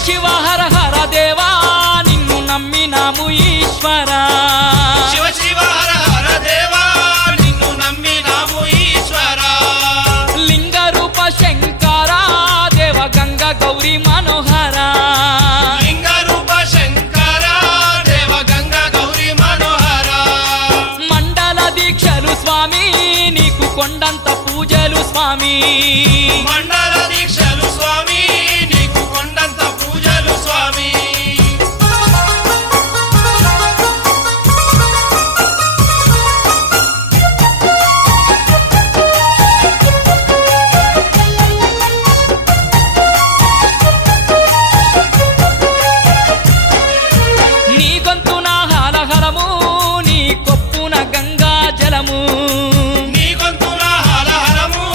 శివ హర హర దేవా నిన్ను నమ్మినాము ఈశ్వరా శివ శివ హర హర దేవా నిన్ను నమ్మినాము ఈశ్వరా లింగ రూప శంకరా దేవ గంగ గౌరీ మనోహరా లింగ రూప శంకరా దేవ గంగ గౌరీ మనోహరా మండల దీక్షలు స్వామి నీకు కొండంత పూజలు స్వామి మండల దీక్షలు స్వామి